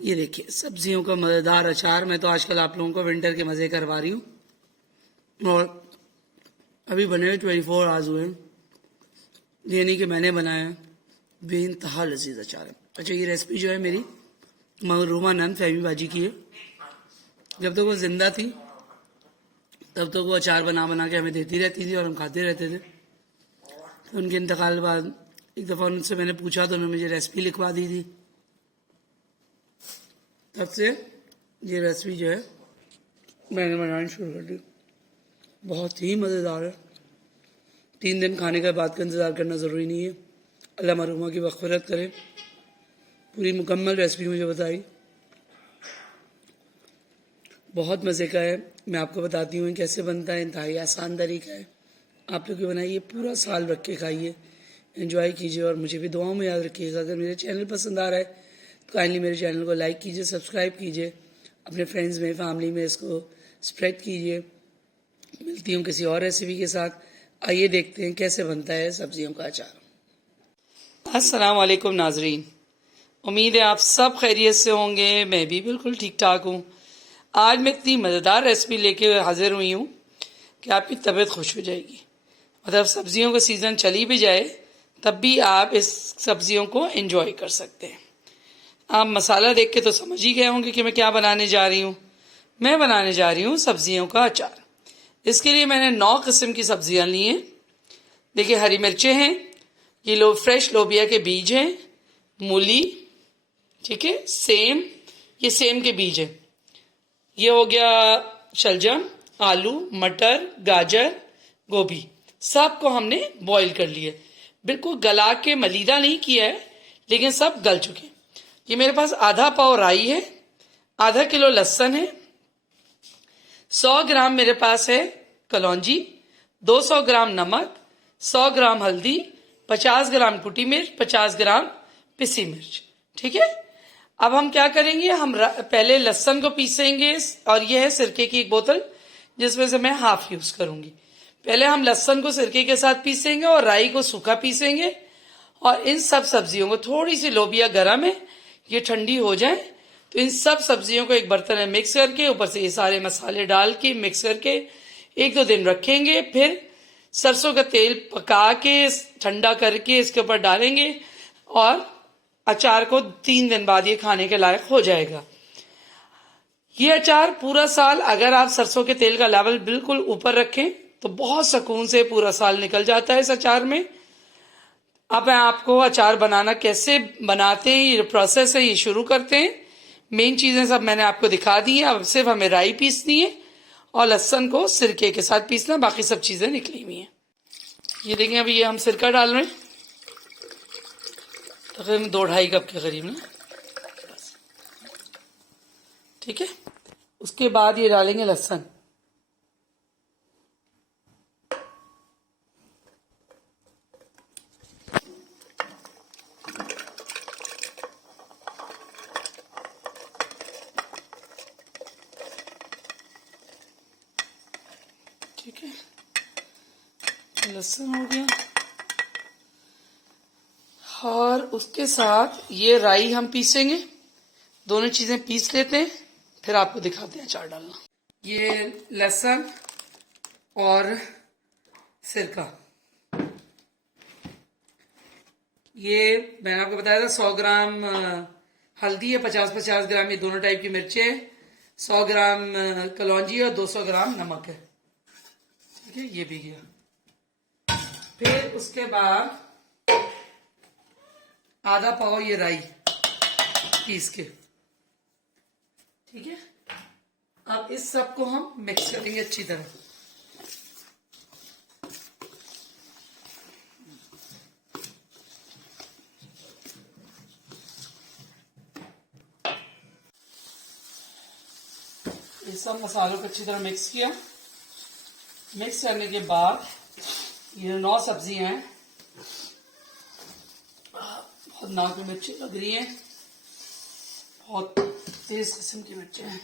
ये देखिए सब्जियों का मज़ेदार अचार। मैं तो आजकल आप लोगों को विंटर के मज़े करवा रही हूँ और अभी बने हुए 24 आवर्स हुए हैं। ये नहीं कि मैंने बनाया है, बेइंतहा लजीज अचार है। अच्छा, ये रेसिपी जो है मेरी महरूमा नंद फहमी बाजी की है। जब तक वो जिंदा थी तब तक वो अचार बना बना के हमें देती रहती थी और हम खाते रहते थे। तो उनके इंतकाल के बाद एक दफ़ा उनसे मैंने पूछा तो उन्होंने मुझे रेसिपी लिखवा दी थी। तब से ये रेसिपी जो है मैंने बनानी शुरू कर दी। बहुत ही मज़ेदार है। 3 दिन खाने के बाद का इंतज़ार करना ज़रूरी नहीं है। अल्लाह मरहुमा की मग़फ़िरत करे। पूरी मुकम्मल रेसिपी मुझे बताई, बहुत मज़े का है। मैं आपको बताती हूँ कैसे बनता है। इंतहाई आसान तरीका है। आप लोग भी बनाइए, पूरा साल रख के खाइए, एंजॉय कीजिए और मुझे भी दुआओं में याद रखिएगा। अगर मेरे चैनल पसंद आ रहा है तो काइंडली मेरे चैनल को लाइक कीजिए, सब्सक्राइब कीजिए, अपने फ्रेंड्स में फैमिली में इसको स्प्रेड कीजिए। मिलती हूँ किसी और रेसिपी के साथ। आइए देखते हैं कैसे बनता है सब्जियों का अचार। अस्सलाम वालेकुम नाजरीन, उम्मीद है आप सब खैरियत से होंगे। मैं भी बिल्कुल ठीक ठाक हूँ। आज मैं इतनी मज़ेदार रेसिपी लेके हाजिर हुई हूँ कि आपकी तबीयत खुश हो जाएगी। मतलब सब्जियों का सीज़न चली भी जाए तब भी आप इस सब्जियों को एंजॉय कर सकते हैं। आप मसाला देख के तो समझ ही गए होंगे कि मैं क्या बनाने जा रही हूँ। मैं बनाने जा रही हूँ सब्जियों का अचार। इसके लिए मैंने 9 किस्म की सब्जियाँ ली हैं। देखिए, हरी मिर्चें हैं, ये फ्रेश लोबिया के बीज हैं, मूली, ठीक है, सेम, ये सेम के बीज हैं। ये हो गया शलजम, आलू, मटर, गाजर, गोभी, सबको हमने बॉईल कर लिया। बिल्कुल गला के मलीदा नहीं किया है, लेकिन सब गल चुके हैं। ये मेरे पास आधा पाव राई है, आधा किलो लहसुन है, 100 ग्राम मेरे पास है कलौंजी, 200 ग्राम नमक, 100 ग्राम हल्दी, 50 ग्राम कुटी मिर्च, 50 ग्राम पिसी मिर्च। ठीक है, अब हम क्या करेंगे, हम पहले लहसुन को पीसेंगे। और यह है सिरके की एक बोतल जिसमें से मैं हाफ यूज करूंगी। पहले हम लहसुन को सिरके के साथ पीसेंगे और राई को सूखा पीसेंगे। और इन सब सब्जियों को, थोड़ी सी लोबिया गर्म है, ये ठंडी हो जाए तो इन सब सब्जियों को एक बर्तन में मिक्स करके ऊपर से ये सारे मसाले डाल के मिक्स करके 1-2 दिन रखेंगे। फिर सरसों का तेल पका के ठंडा करके इसके ऊपर डालेंगे और अचार को 3 दिन बाद ये खाने के लायक हो जाएगा। ये अचार पूरा साल अगर आप सरसों के तेल का लेवल बिल्कुल ऊपर रखें तो बहुत सुकून से पूरा साल निकल जाता है इस अचार में। अब मैं आपको अचार बनाना कैसे बनाते हैं, ये प्रोसेस है, ये शुरू करते हैं। मेन चीजें सब मैंने आपको दिखा दी हैं। अब सिर्फ हमें राई पीसनी है और लहसुन को सिरके के साथ पीसना, बाकी सब चीजें निकली हुई हैं। ये देखें, अभी ये हम सिरका डाल रहे हैं तकरीबन 2-2.5 कप के करीब ना, बस। ठीक है, उसके बाद ये डालेंगे लहसुन। ठीक है, लहसुन हो गया और उसके साथ ये राई हम पीसेंगे। दोनों चीजें पीस लेते हैं, फिर आपको दिखाते हैं अचार डालना। ये लहसुन और सिरका, ये मैंने आपको बताया था 100 ग्राम हल्दी है, 50-50 ग्राम ये दोनों टाइप की मिर्चें, 100 ग्राम कलौंजी और 200 ग्राम नमक है। ठीक है, ये भी गया। फिर उसके बाद आधा पाव ये राई पीस के। ठीक है, अब इस सब को हम मिक्स करेंगे अच्छी तरह। ये सब मसालों को अच्छी तरह मिक्स किया। मिक्स करने के बाद ये 9 सब्जियां हैं, बहुत नाक में मिर्ची लग रही है, बहुत तेज किस्म की मिर्चें हैं,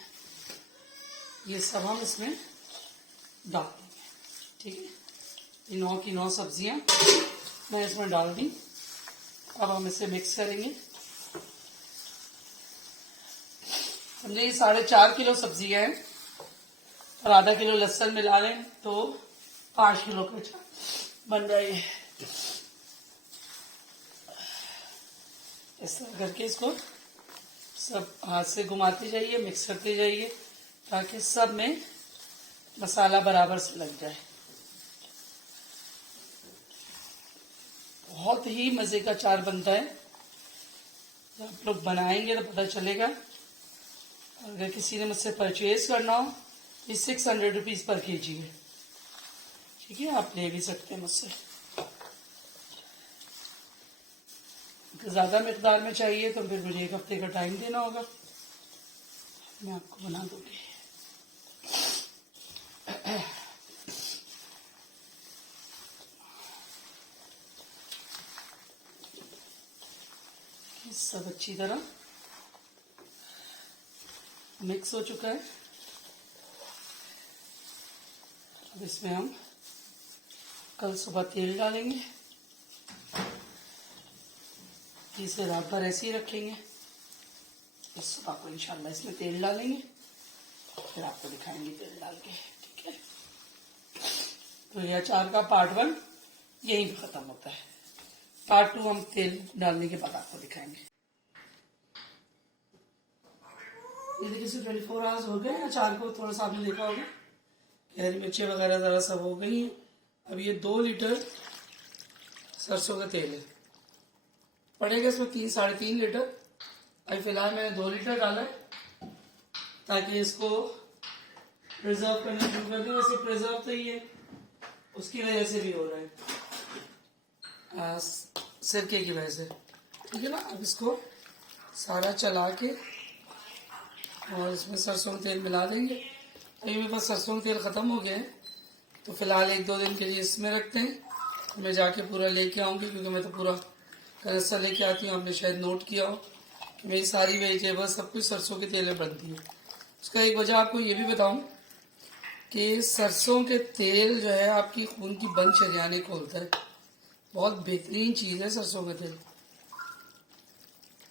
ये सब हम इसमें डाल देंगे। ठीक है, ये 9 की 9 सब्जियां मैं इसमें डाल दी। अब हम इसे मिक्स करेंगे। समझे 4.5 किलो सब्जी है और आधा किलो लहसुन मिला लें तो 5 किलो का अचार बन रहा है। इस तरह करके इसको सब हाथ से घुमाते जाइए, मिक्स करते जाइए ताकि सब में मसाला बराबर से लग जाए। बहुत ही मज़े का अचार बनता है। जब आप लोग बनाएंगे तो पता चलेगा। अगर किसी ने मुझसे परचेज करना हो ये 600 रुपीज़ पर केजी है, ठीक है, आप ले भी सकते हैं मुझसे। ज़्यादा मिकदार में चाहिए तो फिर मुझे 1 हफ्ते का टाइम देना होगा, मैं आपको बना दूंगी। सब अच्छी तरह मिक्स हो चुका है। अब इसमें हम कल सुबह तेल डालेंगे, इसे रात भर ऐसे ही रखेंगे। इस सुबह को इंशाल्लाह इसमें तेल डालेंगे, फिर आपको दिखाएंगे तेल डाल के, ठीक है। तो ये अचार का पार्ट 1 यहीं पे खत्म होता है। पार्ट 2 हम तेल डालने के बाद आपको दिखाएंगे। ये देखिए 24 आवर्स हो गए अचार को, थोड़ा सा आपने देखा होगा हरी मिर्ची वगैरह ज़रा सब हो गई। अब ये 2 लीटर सरसों का तेल है, पड़ेगा इसमें 3-3.5 लीटर। अभी फिलहाल मैंने 2 लीटर डाला है ताकि इसको प्रिजर्व करना शुरू कर दें। वैसे प्रिजर्व तो ये उसकी वजह से भी हो रहा है, सिरके की वजह से, ठीक है ना। अब इसको सारा चला के और इसमें सरसों का तेल मिला देंगे। अभी मेरे पास सरसों का तेल ख़त्म हो गया है तो फिलहाल 1-2 दिन के लिए इसमें रखते हैं। मैं जाके पूरा लेके आऊँगी क्योंकि मैं तो पूरा कनस्तर लेके आती हूँ। आपने शायद नोट किया हो कि मेरी सारी वेजिटेबल सब कुछ सरसों के तेल में बनती है। उसका एक वजह आपको ये भी बताऊँ कि सरसों के तेल जो है आपकी खून की बंद शरियाने खोलता है। बहुत बेहतरीन चीज़ है सरसों का तेल।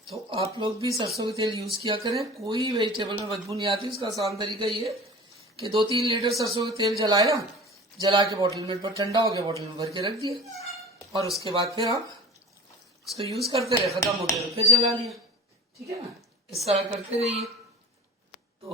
तो आप लोग भी सरसों का तेल यूज़ किया करें, कोई वेजिटेबल में बदबू नहीं आती। उसका आसान तरीका ये कि 2-3 लीटर सरसों का तेल जलाया, जला के बोतल में ठंडा हो गया, बोतल में भर के रख दिया और उसके बाद फिर आप उसको यूज़ करते रहे, ख़त्म हो गया तो फिर जला लिया, ठीक है ना। इस तरह करते रहिए तो